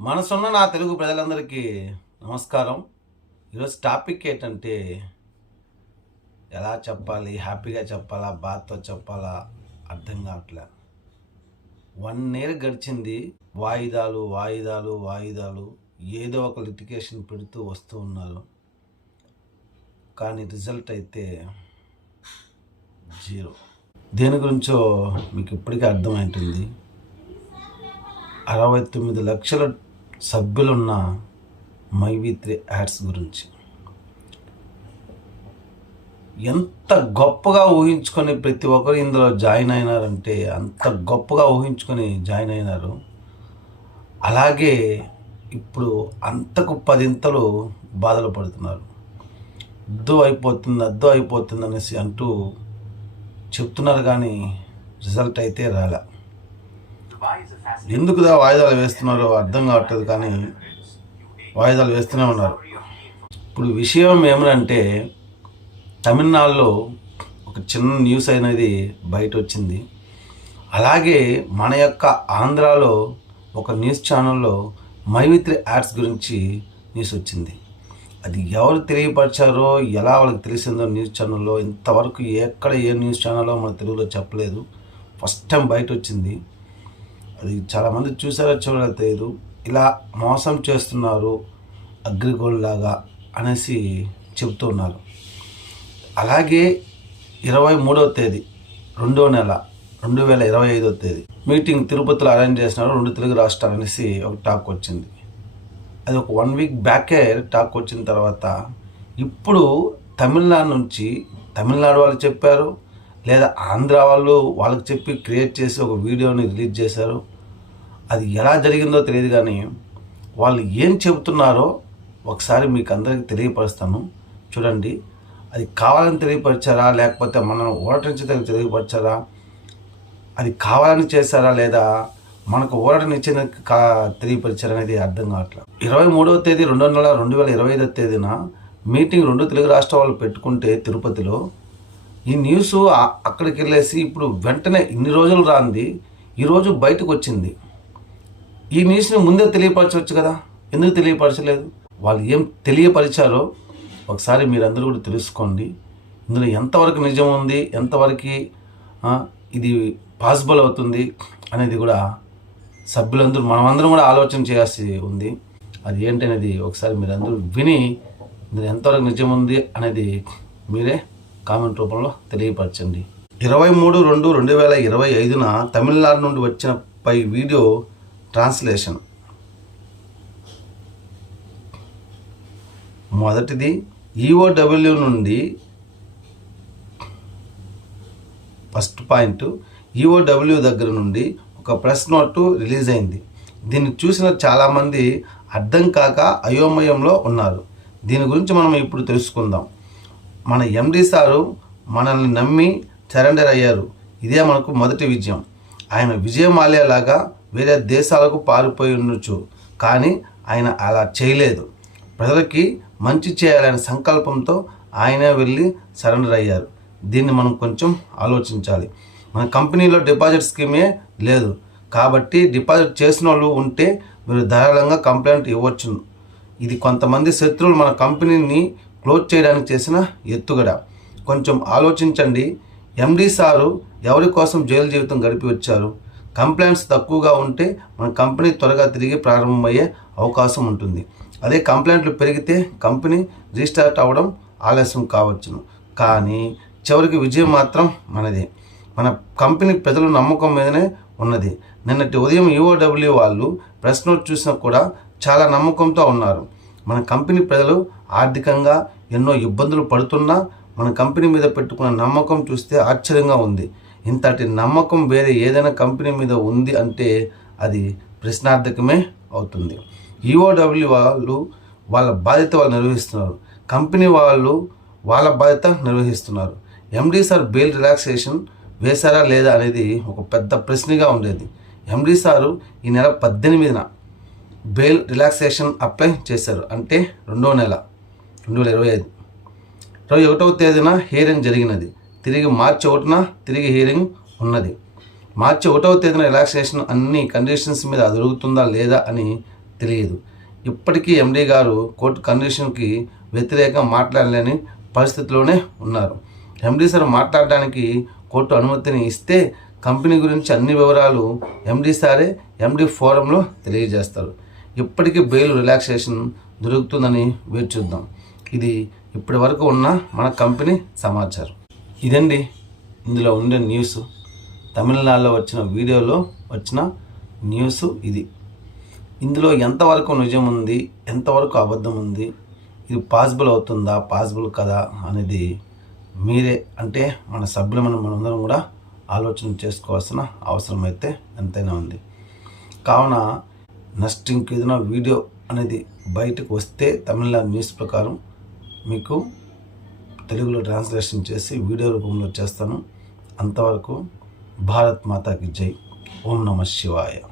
మనసున్న నా తెలుగు ప్రజలందరికీ నమస్కారం. ఈరోజు టాపిక్ ఏంటంటే ఎలా చెప్పాలి హ్యాపీగా చెప్పాలా బాధతో చెప్పాలా అర్థం కావట్లే. వన్ ఇయర్ గడిచింది వాయిదాలు వాయిదాలు వాయిదాలు ఏదో ఒక లిటికేషన్ పెడుతూ వస్తూ ఉన్నారు. కానీ రిజల్ట్ అయితే జీరో. దేని గురించో మీకు ఇప్పటికే అర్థమవుతుంది అరవై తొమ్మిది లక్షల సభ్యులున్న మైవిత్రి యాడ్స్ గురించి. ఎంత గొప్పగా ఊహించుకొని ప్రతి ఒక్కరు ఇందులో జాయిన్ అయినారంటే అంత గొప్పగా ఊహించుకొని జాయిన్ అయినారు. అలాగే ఇప్పుడు అంతకు పదింతలు బాధలు పడుతున్నారు. అద్దు అయిపోతుంది అద్దు అయిపోతుంది అనేసి అంటూ చెప్తున్నారు కానీ రిజల్ట్ అయితే రాలే. ఎందుకుదా వాయిదాలు వేస్తున్నారో అర్థం కావట్లేదు కానీ వాయిదాలు వేస్తూనే ఉన్నారు. ఇప్పుడు విషయం ఏమనంటే తమిళనాడులో ఒక చిన్న న్యూస్ అనేది బయట వచ్చింది. అలాగే మన యొక్క ఆంధ్రాలో ఒక న్యూస్ ఛానల్లో మైవిత్రి యాడ్స్ గురించి న్యూస్ వచ్చింది. అది ఎవరు తెలియపరిచారో ఎలా వాళ్ళకి తెలిసిందో న్యూస్ ఛానల్లో ఇంతవరకు ఎక్కడ ఏ న్యూస్ ఛానల్లో మన తెలుగులో చెప్పలేదు. ఫస్ట్ టైం బయట వచ్చింది. అది చాలామంది చూసారో చూడలేదు తెలియదు ఇలా మోసం చేస్తున్నారు అగ్రిగోల్డ్ లాగా అనేసి చెప్తున్నారు అలాగే ఇరవై మూడవ తేదీ రెండో నెల రెండు వేల ఇరవై ఐదో తేదీ మీటింగ్ తిరుపతిలో అరేంజ్ చేసినారు రెండు తెలుగు రాష్ట్రాలు అనేసి ఒక టాక్ వచ్చింది. అది ఒక వన్ వీక్ బ్యాకే టాక్ వచ్చిన తర్వాత ఇప్పుడు తమిళనాడు నుంచి తమిళనాడు వాళ్ళు చెప్పారు లేదా ఆంధ్ర వాళ్ళు వాళ్ళకి చెప్పి క్రియేట్ చేసి ఒక వీడియోని రిలీజ్ చేశారు. అది ఎలా జరిగిందో తెలియదు కానీ వాళ్ళు ఏం చెబుతున్నారో ఒకసారి మీకు అందరికీ తెలియపరుస్తాను. చూడండి అది కావాలని తెలియపరిచారా? లేకపోతే మనం ఓటరించడానికి తెలియపరిచారా? అది కావాలని చేశారా లేదా? మనకు ఓరటనిచ్చిన కా తెలియపరిచారు అనేది అర్థం కావట్లేదు. ఇరవై మూడవ తేదీ రెండో నెల రెండు వేల ఇరవై ఐదో తేదీన మీటింగ్ రెండు తెలుగు రాష్ట్రాలు వాళ్ళు పెట్టుకుంటే తిరుపతిలో ఈ న్యూస్ అక్కడికి వెళ్ళేసి ఇప్పుడు వెంటనే ఇన్ని రోజులు రాంది ఈరోజు బయటకు వచ్చింది. ఈ న్యూస్ని ముందే తెలియపరచవచ్చు కదా? ఎందుకు తెలియపరచలేదు? వాళ్ళు ఏం తెలియపరిచారో ఒకసారి మీరందరూ కూడా తెలుసుకోండి. ఇందులో ఎంతవరకు నిజం ఉంది ఎంతవరకు ఇది పాసిబుల్ అవుతుంది అనేది కూడా సభ్యులందరూ మనమందరం కూడా ఆలోచన చేయాల్సి ఉంది. అది ఏంటనేది ఒకసారి మీరందరూ విని ఇందులో ఎంతవరకు నిజం ఉంది అనేది మీరే కామెంట్ రూపంలో తెలియపరచండి. ఇరవై మూడు రెండు రెండు వేల ఇరవై ఐదున తమిళనాడు నుండి వచ్చిన పై వీడియో ట్రాన్స్లేషన్. మొదటిది ఈఓడబ్ల్యూ నుండి ఫస్ట్ పాయింట్ ఈఓడబ్ల్యూ దగ్గర నుండి ఒక ప్రెస్ నోటు రిలీజ్ అయింది. దీన్ని చూసిన చాలామంది అర్థం కాక అయోమయంలో ఉన్నారు. దీని గురించి మనం ఇప్పుడు తెలుసుకుందాం. మన ఎండి సారు మనల్ని నమ్మి సరెండర్ అయ్యారు. ఇదే మనకు మొదటి విజయం. ఆయన విజయం ఆలేలాగా వేరే దేశాలకు పారిపోయి ఉండొచ్చు కానీ ఆయన అలా చేయలేదు. ప్రజలకి మంచి చేయాలనే సంకల్పంతో ఆయనే వెళ్ళి సరెండర్ అయ్యారు. దీన్ని మనం కొంచెం ఆలోచించాలి. మన కంపెనీలో డిపాజిట్ స్కీమే లేదు. కాబట్టి డిపాజిట్ చేసిన వాళ్ళు ఉంటే మీరు ధారాళంగా కంప్లైంట్ ఇవ్వచ్చును. ఇది కొంతమంది శత్రువులు మన కంపెనీని క్లోజ్ చేయడానికి చేసిన ఎత్తుగడ. కొంచెం ఆలోచించండి. ఎండీ సారు ఎవరి కోసం జైలు జీవితం గడిపి వచ్చారు? కంప్లైంట్స్ తక్కువగా ఉంటే మన కంపెనీ త్వరగా తిరిగి ప్రారంభమయ్యే అవకాశం ఉంటుంది. అదే కంప్లైంట్లు పెరిగితే కంపెనీ రీస్టార్ట్ అవ్వడం ఆలస్యం కావచ్చును. కానీ చివరికి విజయం మాత్రం మనదే. మన కంపెనీ ప్రజల నమ్మకం మీదనే ఉన్నది. నిన్నటి ఉదయం ఈఓడబ్ల్యూ వాళ్ళు ప్రెస్ నోట్ చూసినా కూడా చాలా నమ్మకంతో ఉన్నారు. మన కంపెనీ ప్రజలు ఆర్థికంగా ఎన్నో ఇబ్బందులు పడుతున్నా మన కంపెనీ మీద పెట్టుకున్న నమ్మకం చూస్తే ఆశ్చర్యంగా ఉంది. ఇంతటి నమ్మకం వేరే ఏదైనా కంపెనీ మీద ఉంది అంటే అది ప్రశ్నార్థకమే అవుతుంది. ఈఓడబ్ల్యూ వాళ్ళు వాళ్ళ బాధ్యత వాళ్ళు నిర్వహిస్తున్నారు. కంపెనీ వాళ్ళు వాళ్ళ బాధ్యత నిర్వహిస్తున్నారు. ఎండి సార్ బెయిల్ రిలాక్సేషన్ వేశారా లేదా అనేది ఒక పెద్ద ప్రశ్నగా ఉండేది. ఎండి సారు ఈ నెల పద్దెనిమిదిన బెయిల్ రిలాక్సేషన్ అప్లై చేశారు. అంటే రెండో నెల. రెండు వేల ఇరవై ఐదు. ఇరవై ఒకటవ తేదీన హియరింగ్ జరిగినది. తిరిగి మార్చి ఒకటిన తిరిగి హియరింగ్ ఉన్నది. మార్చి ఒకటవ తేదీన రిలాక్సేషన్ అన్ని కండిషన్స్ మీద జరుగుతుందా లేదా అని తెలియదు. ఇప్పటికీ ఎండీ గారు కోర్టు కండిషన్కి వ్యతిరేకంగా మాట్లాడలేని పరిస్థితిలోనే ఉన్నారు. ఎండీ సార్ మాట్లాడడానికి కోర్టు అనుమతిని ఇస్తే కంపెనీ గురించి అన్ని వివరాలు ఎండీ సారే ఎండీ ఫోరంలో తెలియజేస్తారు. ఇప్పటికీ బెయిల్ రిలాక్సేషన్ దొరుకుతుందని వేచి చూద్దాం. ఇది ఇప్పటి వరకు ఉన్న మన కంపెనీ సమాచారం. ఇదండి. ఇందులో ఉండే న్యూస్. తమిళనాడులో వచ్చిన వీడియోలో వచ్చిన న్యూస్ ఇది. ఇందులో ఎంతవరకు నిజం ఉంది ఎంతవరకు అబద్ధం ఉంది ఇది పాసిబుల్ అవుతుందా పాసిబుల్ కదా అనేది మీరే అంటే మన సభ్యులమైన మనందరం కూడా ఆలోచన చేసుకోవాల్సిన అవసరం అయితే ఎంతైనా ఉంది. కావున నెక్స్ట్ ఇంకేదైనా వీడియో అనేది బయటకు వస్తే తమిళనాడు న్యూస్ ప్రకారం మీకు తెలుగులో ట్రాన్స్లేషన్ చేసి వీడియో రూపంలో చేస్తాను. అంతవరకు భారత్ మాతాకి జై. ఓం నమ శివాయ.